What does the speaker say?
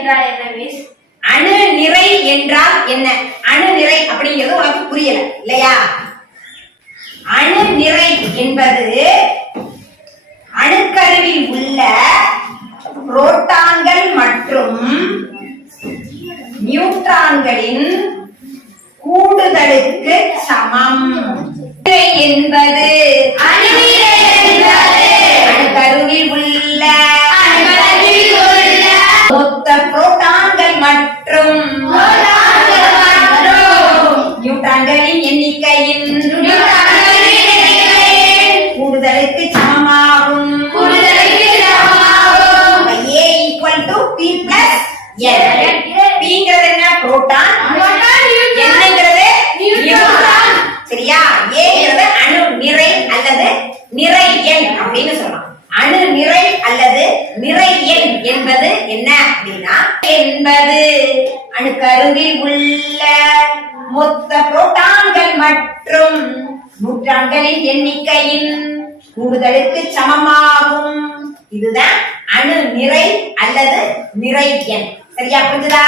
என்றால் என்ன மிஸ் அணு நிறை என்றால் என்ன? அணு நிறை அப்படிங்கிறது உனக்கு புரியல இல்லையா? அணு நிறை என்பது அணுக்கருவில் உள்ள புரோட்டான்கள் மற்றும் நியூட்ரான்களின் கூடுதலுக்கு சமம். என்பது மற்றும் நியூட்ரான்களின் எண்ணிக்கையின் கூடுதலுக்கு சமமாகும். என்ன? புரோட்டான். என்னங்கிறது. சரியா? ஏங்கிறது அணு நிறை அல்லது நிறை எண் அப்படின்னு சொல்லலாம். அணு நிறை அல்லது நிறை எண். என்பது என்ன அப்படின்னா என்பது. அணுக்கருவில் உள்ள மொத்த புரோட்டான்கள் மற்றும் நியூட்ரான்களின் எண்ணிக்கையின் கூடுதலுக்கு சமமாகும். இதுதான் அணு நிறை அல்லது நிறை எண். சரியா புரிஞ்சுதா?